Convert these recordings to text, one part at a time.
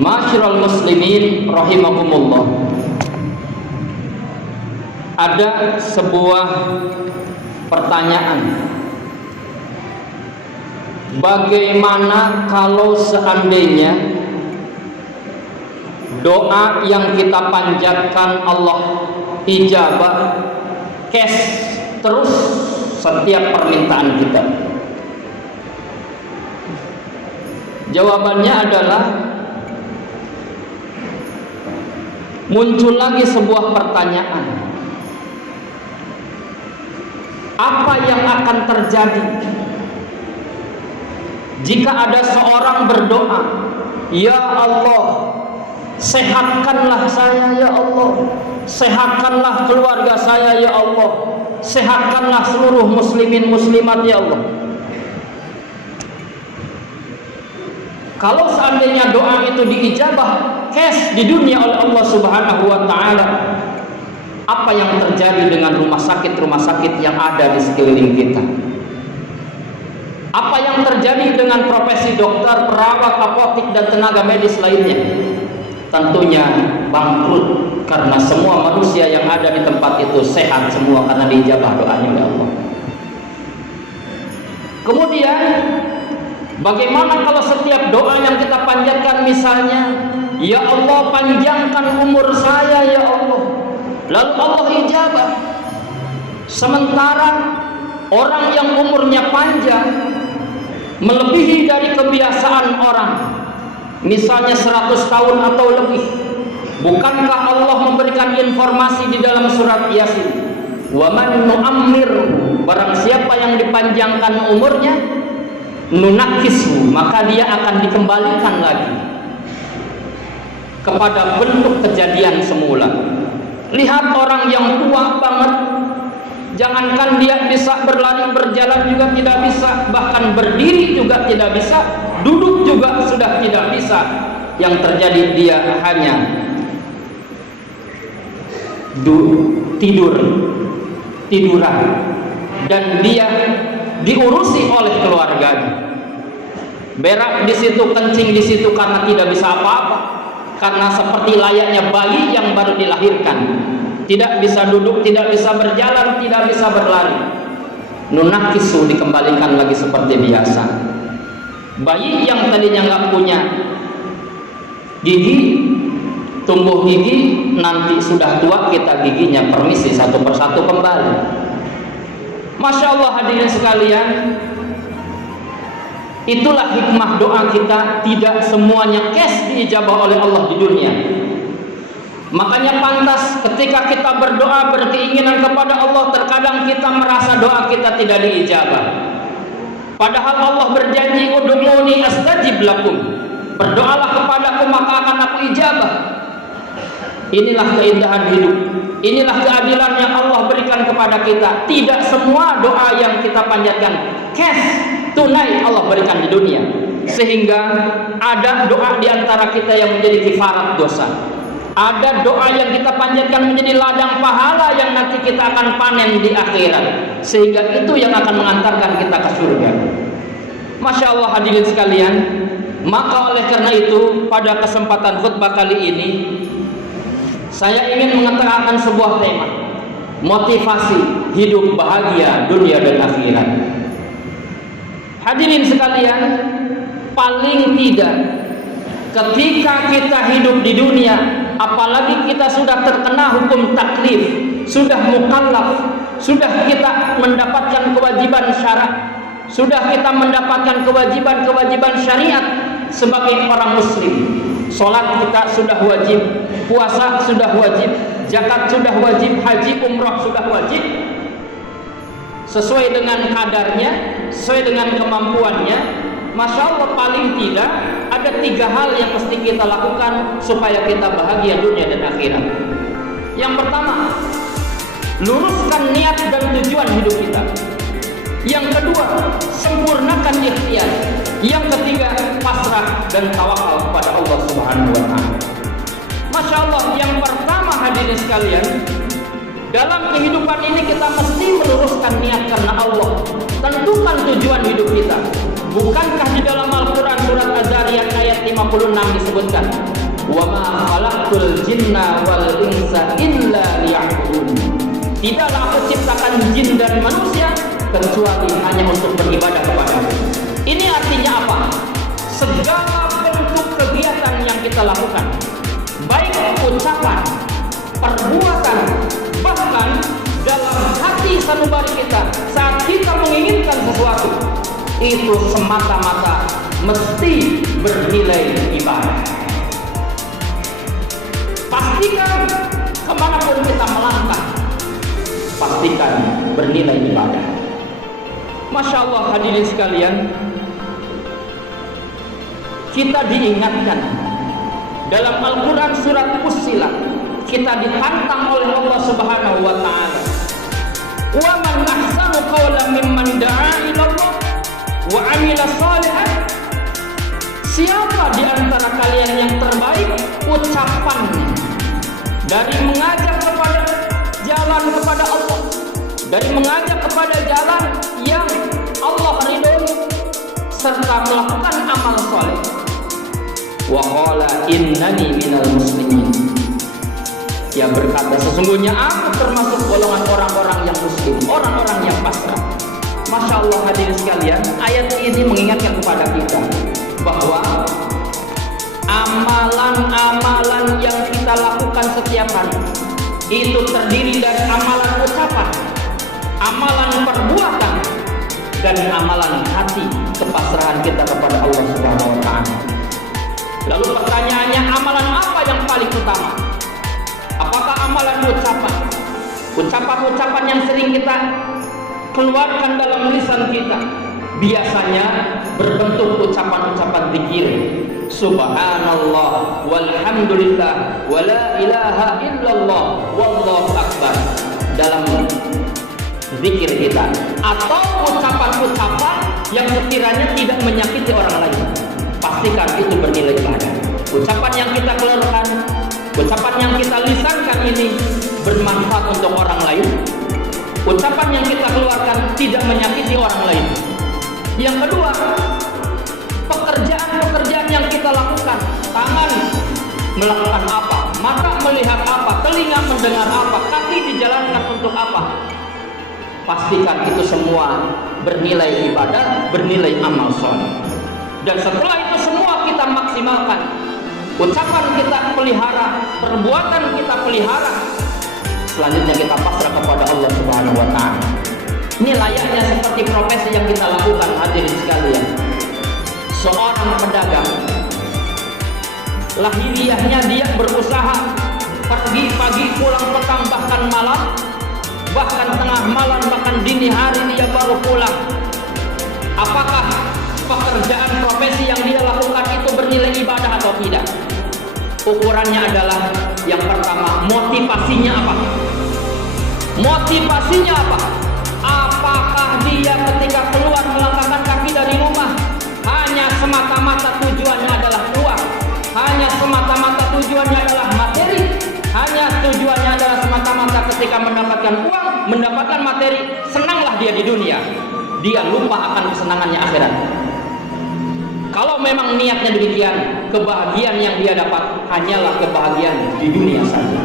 Ma'asyiral muslimin rahimakumullah. Ada sebuah pertanyaan. Bagaimana kalau seandainya doa yang kita panjatkan Allah ijabah cash terus setiap permintaan kita? Jawabannya adalah muncul lagi sebuah pertanyaan. Apa yang akan terjadi jika ada seorang berdoa, "Ya Allah, sehatkanlah saya ya Allah, sehatkanlah keluarga saya ya Allah, sehatkanlah seluruh muslimin muslimat ya Allah." Kalau seandainya doa itu diijabah cash di dunia oleh Allah Subhanahu wa taala, apa yang terjadi dengan rumah sakit yang ada di sekeliling kita? Apa yang terjadi dengan profesi dokter, perawat, apotik dan tenaga medis lainnya? Tentunya bangkrut, karena semua manusia yang ada di tempat itu sehat semua karena diijabah doanya oleh Allah. Kemudian bagaimana kalau setiap doa yang kita panjatkan, misalnya, "Ya Allah, panjangkan umur saya ya Allah," lalu Allah ijabah. Sementara orang yang umurnya panjang melebihi dari kebiasaan orang, misalnya 100 tahun atau lebih, bukankah Allah memberikan informasi di dalam surat Yasin, "Wa man nu'ammir," barang siapa yang dipanjangkan umurnya, "nunakisu," maka dia akan dikembalikan lagi kepada bentuk kejadian semula. Lihat orang yang tua banget, jangankan dia bisa berlari, berjalan juga tidak bisa, bahkan berdiri juga tidak bisa, duduk juga sudah tidak bisa. Yang terjadi dia hanya tiduran, dan dia diurusi oleh keluarganya. Berak di situ, kencing di situ karena tidak bisa apa-apa, karena seperti layaknya bayi yang baru dilahirkan, tidak bisa duduk, tidak bisa berjalan, tidak bisa berlari. Nunakisu, dikembalikan lagi seperti biasa. Bayi yang tadinya nggak punya gigi, tumbuh gigi, nanti sudah tua kita giginya permisi satu persatu kembali. Masya Allah, hadirin sekalian, itulah hikmah doa kita. Tidak semuanya cash diijabah oleh Allah di dunia. Makanya pantas ketika kita berdoa berkeinginan kepada Allah, terkadang kita merasa doa kita tidak diijabah. Padahal Allah berjanji, "Ud'uni astajib lakum," berdoalah kepadaku maka akan aku ijabah. Inilah keindahan hidup, inilah keadilan yang Allah berikan kepada kita. Tidak semua doa yang kita panjatkan cash, tunai Allah berikan di dunia, sehingga ada doa di antara kita yang menjadi kifarat dosa. Ada doa yang kita panjatkan menjadi ladang pahala yang nanti kita akan panen di akhirat, sehingga itu yang akan mengantarkan kita ke surga. Masya Allah, hadirin sekalian. Maka oleh karena itu, pada kesempatan khutbah kali ini saya ingin mengatakan sebuah tema, motivasi hidup bahagia dunia dan akhirat. Hadirin sekalian, paling tidak ketika kita hidup di dunia, apalagi kita sudah terkena hukum taklif, sudah mukallaf, sudah kita mendapatkan kewajiban syarak, sudah kita mendapatkan kewajiban syariat sebagai orang muslim. Salat kita sudah wajib, puasa sudah wajib, zakat sudah wajib, haji umrah sudah wajib, sesuai dengan kadarnya, sesuai dengan kemampuannya. Masya Allah, paling tidak ada 3 hal yang mesti kita lakukan supaya kita bahagia dunia dan akhirat. Yang pertama, luruskan niat dan tujuan hidup kita. Yang kedua, sempurnakan ikhtiar. Yang ketiga, pasrah dan tawakal kepada Allah Subhanahu wa taala. Masya Allah, yang pertama hadirin sekalian, dalam kehidupan ini kita mesti meluruskan niat karena Allah. Tentukan tujuan hidup kita. Bukankah di dalam Al-Quran surat Az-Zariyat ayat 15 56 disebutkan, wa ma khalaqtul jinna wal insa illa liya'budun. Tidaklah aku ciptakan jin dan manusia kecuali hanya untuk beribadah kepada-Ku. Ini artinya apa? Segala bentuk kegiatan yang kita lakukan, baik ucapan, perbuatan, bahkan dalam hati sanubari kita saat kita menginginkan sesuatu, itu semata-mata mesti bernilai ibadah. Pastikan kemanapun kita melangkah, pastikan bernilai ibadah. Masya Allah, hadirin sekalian, kita diingatkan dalam Al-Quran surat Fussilat, kita ditantang oleh Allah Subhanahu wa Ta'ala, wa man ahsanu qawlan mimman da'a ila Allah wa 'amila shalihan. Siapa di antara kalian yang terbaik ucapannya dari mengajak kepada jalan kepada Allah, dari mengajak kepada jalan yang Allah ridhoi, serta melakukan amal saleh. Wa qala innani minal muslimin. Dia berkata, sesungguhnya aku termasuk golongan orang-orang yang muslim, orang-orang yang pasrah. Masya Allah, hadirin sekalian, ayat ini mengingatkan kepada kita bahwa amalan-amalan yang kita lakukan setiap hari itu terdiri dari amalan ucapan, amalan perbuatan, dan amalan hati, kepasrahan kita kepada Allah Subhanahu wa Ta'ala. Lalu pertanyaannya, amalan apa yang paling utama? Apakah amalan ucapan? Ucapan-ucapan yang sering kita keluarkan dalam lisan kita biasanya berbentuk ucapan-ucapan zikir, subhanallah walhamdulillah wala ilaha illallah wallahu akbar dalam zikir kita, atau ucapan-ucapan yang sekiranya tidak menyakiti orang lain. Pastikan itu bernilai ibadah. Ucapan yang kita keluarkan, ucapan yang kita lisankan ini bermanfaat untuk orang lain. Ucapan yang kita keluarkan tidak menyakiti orang lain. Yang kedua, pekerjaan-pekerjaan yang kita lakukan, tangan melakukan apa, mata melihat apa, telinga mendengar apa, kaki dijalankan untuk apa. Pastikan itu semua bernilai ibadah, bernilai amal soleh. Dan setelah itu semua kita maksimalkan, ucapan kita pelihara, perbuatan kita pelihara, selanjutnya kita pasrah kepada Allah Subhanahu wa Ta'ala. Ini layaknya seperti profesi yang kita lakukan, hadirin sekalian. Seorang pedagang, lahiriahnya dia berusaha pergi pagi, pulang petang, bahkan malam, bahkan tengah malam, bahkan dini hari dia baru pulang. Apakah pekerjaan profesi yang dia lakukan itu bernilai ibadah atau tidak? Ukurannya adalah yang pertama, motivasinya apa? Motivasinya apa? Apakah dia ketika keluar melangkahkan kaki dari rumah hanya semata-mata tujuannya adalah uang, hanya semata-mata tujuannya adalah materi, hanya tujuannya adalah semata-mata ketika mendapatkan uang, mendapatkan materi, senanglah dia di dunia, dia lupa akan kesenangannya akhirat. Kalau memang niatnya demikian, kebahagiaan yang dia dapat hanyalah kebahagiaan di dunia saja.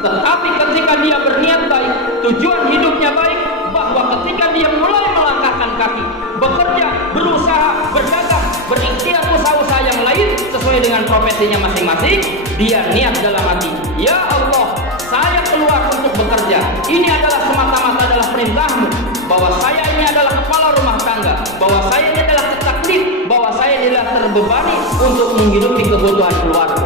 Tetapi ketika dia berniat baik, tujuan hidupnya baik, bahwa ketika dia mulai melangkahkan kaki, bekerja, berusaha, berdagang, berikhtiar usaha-usaha yang lain sesuai dengan profesinya masing-masing, dia niat dalam hati, ya Allah, saya keluar untuk bekerja, ini adalah semata-mata adalah perintahmu, bahwa saya ini adalah kepala rumah tangga, bahwa saya ini adalah taklif, bahwa saya ini adalah terbebani untuk menghidupi kebutuhan keluarga.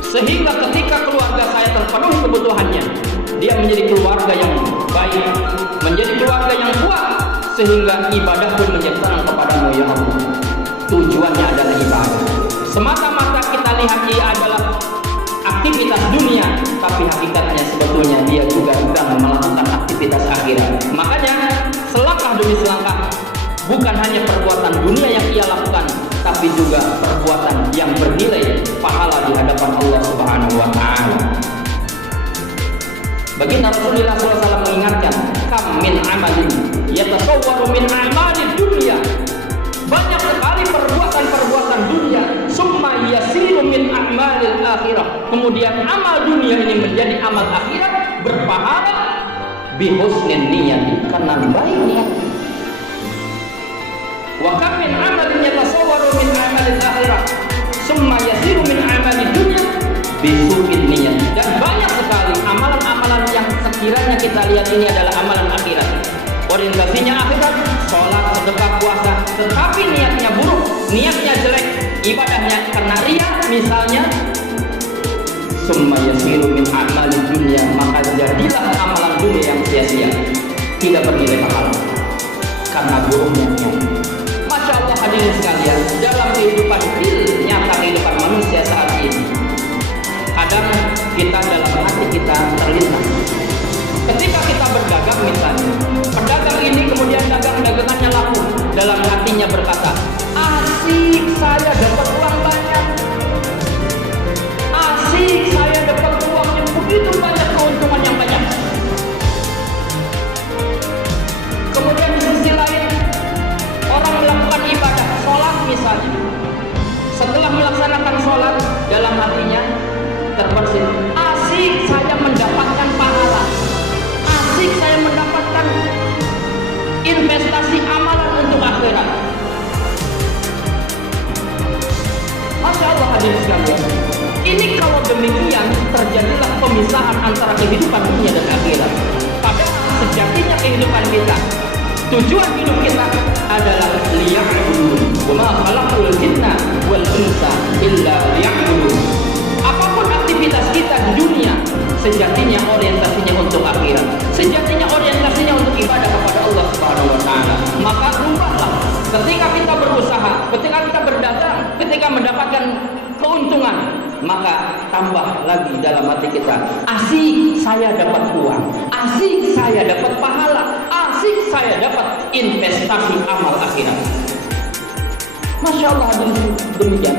Sehingga ketika keluarga saya terpenuhi kebutuhannya, dia menjadi keluarga yang baik, menjadi keluarga yang kuat, sehingga ibadah pun menjadi tenang kepadamu ya Allah. Tujuannya adalah ibadah. Semata-mata kita lihat ia adalah aktivitas dunia, tapi hakikatnya sebetulnya dia juga sedang melakukan aktivitas akhirat. Makanya selangkah demi selangkah, bukan hanya perbuatan dunia yang ia lakukan, tapi juga perbuatan yang bernilai pahala di hadapan Allah Subhanahu wa Ta'ala. Baginda Rasulullah SAW mengingatkan, kam min amalin yatasawwaru min amalid dunya. Banyak sekali perbuatan-perbuatan dunia, summa yasiru min a'malil akhirah. Kemudian amal dunia ini menjadi amal akhirat, berpahala bihusnin niyati, karena baik niat. Wa kam min amalin yatasawwaru min amalil akhirah summa yasiru min amalid dunya bisu'in niyat. Dan banyak sekali amalan-amalan yang sekiranya kita lihat ini adalah amalan akhirat, orientasinya akhirat, sholat, sedekah, puasa, tetapi niatnya buruk, niatnya jelek, ibadahnya karena riya misalnya, summa yasiru min amalid dunya, maka jadilah amalan dunia yang sia-sia, tidak bernilai pahala karena buruknya niat. Masya Allah hadirin sekalian, dalam kehidupan real nyata kehidupan manusia saat ini, kadang kita dalam hati kita terlintas ketika kita berdagang misalnya, pedagang ini kemudian dagangannya laku, dalam hatinya berkata, asik saya dapat uang banyak, asik saya dapat uang yang begitu banyak, keuntungan yang banyak. Kemudian di sisi lain, orang melakukan ibadah, sholat misalnya, setelah melaksanakan sholat, dalam hatinya terbersit, asik saya mendapatkan pahala, asik saya mendapatkan investasi amalan untuk akhirat. Masya Allah hadirin sekalian, ini kalau demikian terjadilah pemisahan antara kehidupan dunia dan akhirat. Padahal sejatinya kehidupan kita, tujuan hidup kita adalah liya'budun. Wa ma khalaqul jinna wal insa illa liya'budun. Apapun aktivitas kita di dunia, sejatinya orientasinya untuk akhirat, sejatinya orientasinya untuk ibadah kepada Allah Subhanahu wa taala. Maka rubahlah ketika kita berusaha, ketika kita berdagang, ketika mendapatkan keuntungan, maka tambah lagi dalam hati kita, asik saya dapat uang, asik saya dapat pahala, asik saya dapat investasi amal akhirat. Masya Allah demikian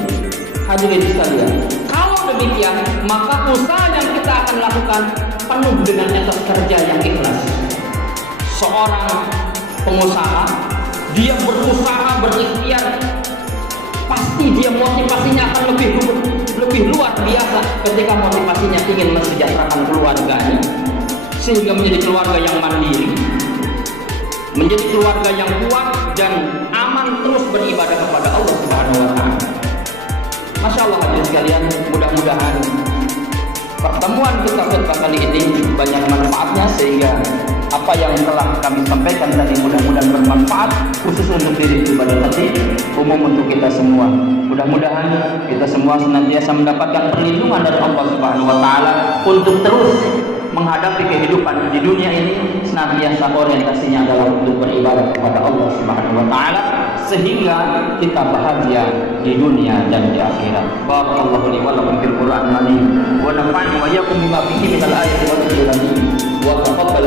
hadirin sekalian. Kalau demikian, maka usaha yang kita akan lakukan penuh dengan etos kerja yang ikhlas. Seorang pengusaha, dia berusaha berikhtiar, pasti dia motivasinya akan lebih luar biasa ketika motivasinya ingin mensejahterakan keluarganya, sehingga menjadi keluarga yang mandiri, menjadi keluarga yang kuat dan aman terus beribadah kepada Allah Subhanahu wa taala. Masya Allah hadirin sekalian, mudah-mudahan pertemuan kita khutbah kali ini banyak manfaatnya, sehingga apa yang telah kami sampaikan tadi mudah-mudahan bermanfaat khusus untuk diri pribadi nanti, umum untuk kita semua. Mudah-mudahan kita semua senantiasa mendapatkan perlindungan dari Allah Subhanahu wa taala untuk terus menghadapi kehidupan di dunia ini, senantiasa orientasinya adalah untuk beribadah kepada Allah Subhanahu wa taala, sehingga kita bahagia di dunia dan di akhirat. Barakallahu li wa lakum fil Qur'anil azim wa nafa'ani wa iyyakum bima fihi minal ayati wa dzikri wa taqabbal